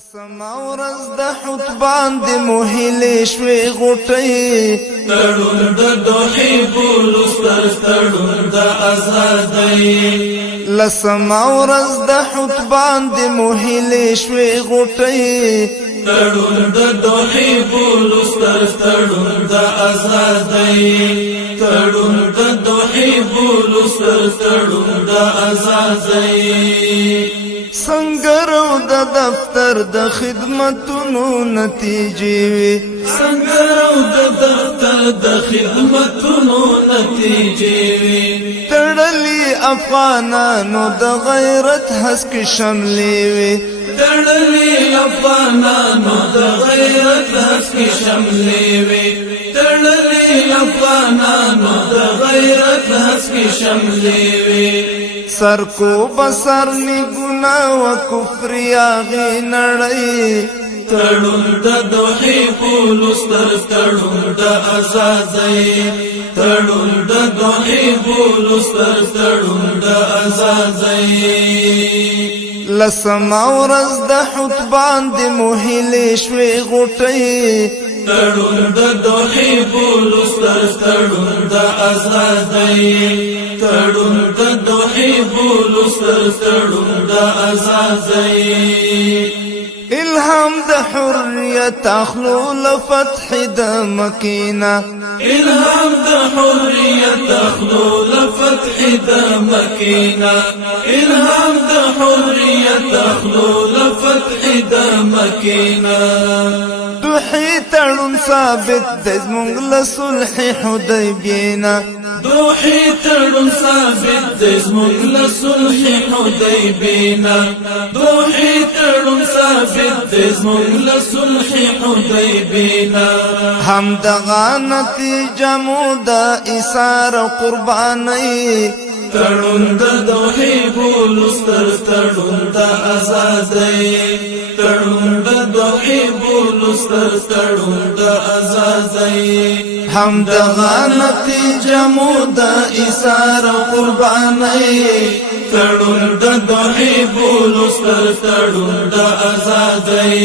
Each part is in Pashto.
لسما ورځ د حتبان د موهلې شوي غوټۍ تړون د دوحې پولستر تړون د ازادۍ لسما ورځ د حتبان د موهلې شوي غوټۍ تړون د دوحې پولستر تړون د ازادۍ تړون د دوحې پولستر تړون د ازادۍ سنگرو د دفتر د خدمتونو نتیجې وي سنگرو د دفتر د خدمتونو نتیجې وي تړلي افغانانو د غیرت هسک شملې وي تړلي افغانانو د غیرت هسک شملې وي تړلي افغانانو د غیرت هسک شملې وي سر کو بسر نی گناہ و کفر یاغی نړۍ تړون د دوحې پولستر تړون د ازادۍ تړون د دوحې پولستر تړون د ازادۍ لسما ورځ د حتبان د موهلې شوي غوټۍ تړون د دوحې پولستر تړون د ازادۍ تړون د دوحې پولستر تړون د ازادۍ الهام د حریت اخلو لفتح د مکینه الهام د حریت اخلو لفتح د مکینه الهام د حریت اخلو لفتح د مکینه دوحې تړون ثابت د زمونږ له صلح حدیبیه دوحې تړون ثابت د زمونږ له صلح حدیبیه دوحې تړون ثابت د زمونږ له صلح حدیبیه هم دغه نتیجه مو د ایثار قربانۍ تړون د دوحې پولستر تړون د ازادۍ تړون د دوحې پولستر تړون د ازادۍ هم دغه نتیجه مو د ایثار قربانۍ تړون د دوحې پولستر تړون د ازادۍ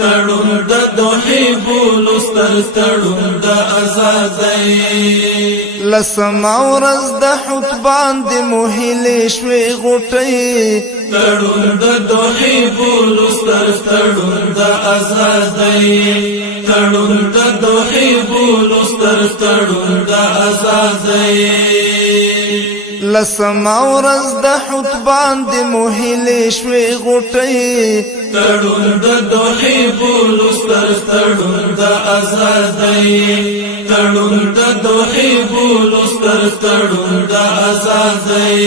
تړون د دوحې پولستر تړون د ازادۍ لسما ورځ د حتبان د موهلې شوي غوټۍ تړون د دوحې پولستر تړون د ازادۍ تړون د دوحې پولستر تړون د ازادۍ لسما ورځ د حتبان د موهلې شوي غوټۍ تړون د دوحې پولستر تړون د ازادۍ تړون د دوحې پولستر تړون د ازادۍ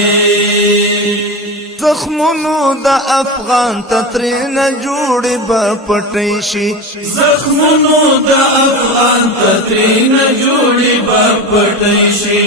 زخمونو د افغان تترین جوړې به پټې شي زخمونو د افغان تترین جوړې به پټې شي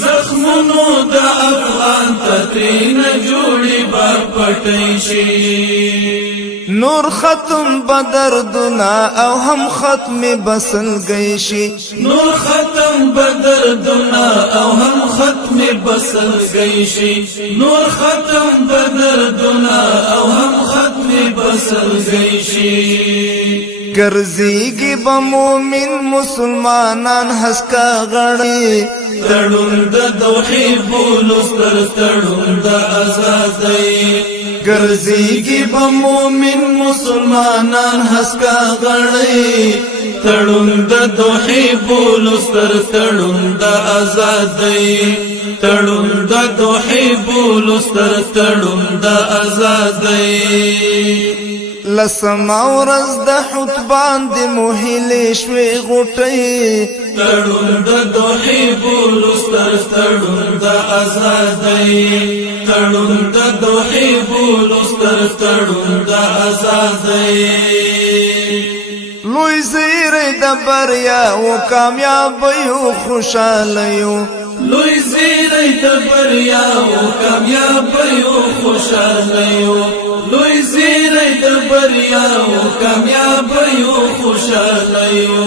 زخمونو د افغان تترین جوړې به پټې شي نور ختم بدردنا او هم ختم بسل گئی شي نور ختم بدردنا او هم ختم بسل گئی شي نور ختم بدردنا او هم ختم بسل گئی شي ګرځيږي به مومن مسلمانان هسکا غړي تړون د دوحې پولستر تړون د ازادۍ ګرځيږي به مومن مسلمانان هسکا غړي تړون د دوحې پولستر تړون د ازادۍ تړون د دوحې پولستر تړون د ازادۍ لسما ورځ د حتبان د موهلې شوي غوټۍ تړون د دوحې پولستر تړون د ازادۍ تړون د دوحې پولستر تړون د ازادۍ لوی زیری د بریا او کامیابیو خوشالیو لوی زیری د بریا او کامیابیو خوشالیو لوی زیری د بریا او کامیابیو خوشالیو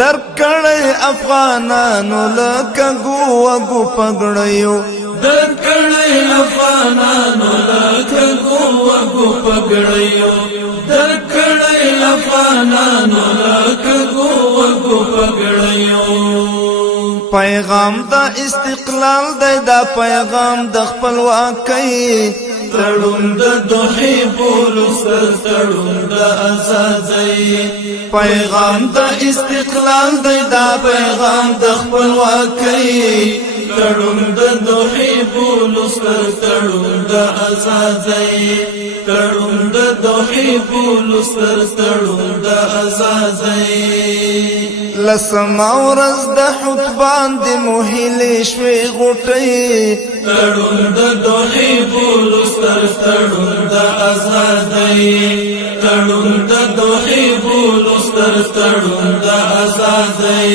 درکړې افغانانو لکه ګوګو پګړیو درکړې افغانانو لکه ګوګو پګړیو مسلمانانو لکګو وګو پګړیو پیغام د استقلال دی دا پیغام د خپلواکۍ تړون د دوحې بولو سر تړون د ازادۍ پیغام د استقلال دی دا پیغام د خپلواکۍ تړون د دوحې بولو سر تړون د ازادۍ تړون د دوحې بولو سر تړون د ازادۍ لسما ورځ د حطبان د موهلې شوې غوټۍ تړون د دوحې بولو سر تړون د ازادۍ تړون د دوحې بولو سر تړون د ازادۍ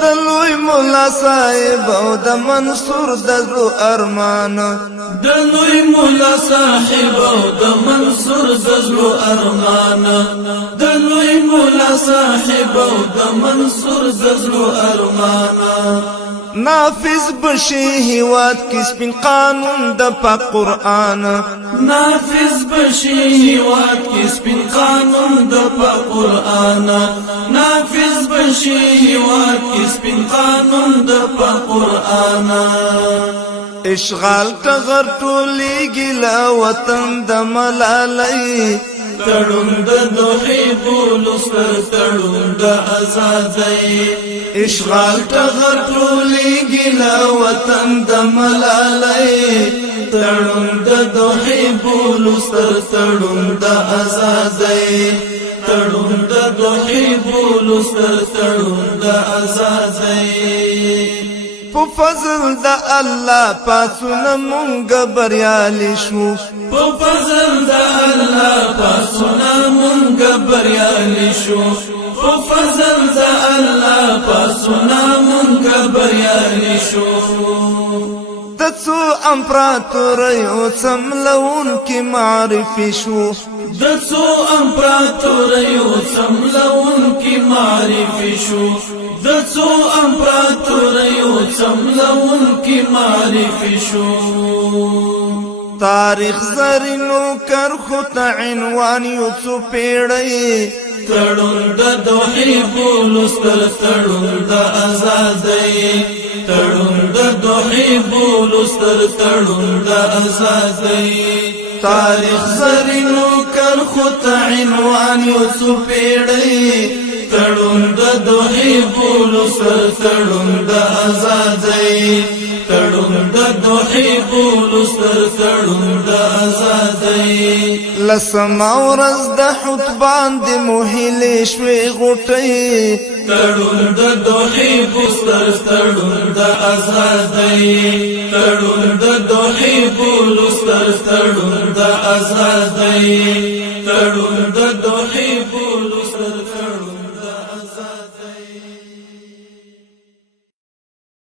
د لوی مولا صاحب او د منصور د زړه ارمان د لوی مولا صاحب او د منصور د زړه ارمان د لوی مولا صاحب او د منصور د زړه ارمان نافذ بشي هیواد کې سپین قانون د پاک قرآن نافذ بشي هیواد کې سپین قانون د پاک قرآن نافذ بشي هیواد کې سپین قانون د پاک قرآن اشغال ټغر ټولېږي له وطن د ملالۍ تړون د دوحې بولو سر تړون د ازادۍ اشغال ټغر ټولېږي له وطن د ملالۍ تړون د دوحې بولو سر تړون د ازادۍ تړون د دوحې بولو سر تړون د ازادۍ په فضل د الله پاسونه مونږ بریالي شو په فضل د الله پاسونه مونږ بریالي شو په فضل د الله پاسونه مونږ بریالي شو د څو امپراتوریو څملون کې معرفي شو د څو امپراتوریو څملون کې معرفي شو د څو امپراتوریو څملون کې معرفي شو تاریخ زرینو کرخو ته عنوان یو څو پیړۍ تړون د دوحې بولو سر تړون د ازادۍ تړون د دوحې بولو سر تړون د ازادۍ تاریخ زرینو کرخو ته عنوان یو څو پیړۍ تړون د دوحې بولو سر تړون د ازادۍ تړون د دوحې بولو سر تړون د ازادۍ لسما ورځ د حطبان د موهلې شوې غوټۍ تړون د دوحې بولو تړون د ازادۍ تړون د دوحې بولو سر تړون د ازادۍ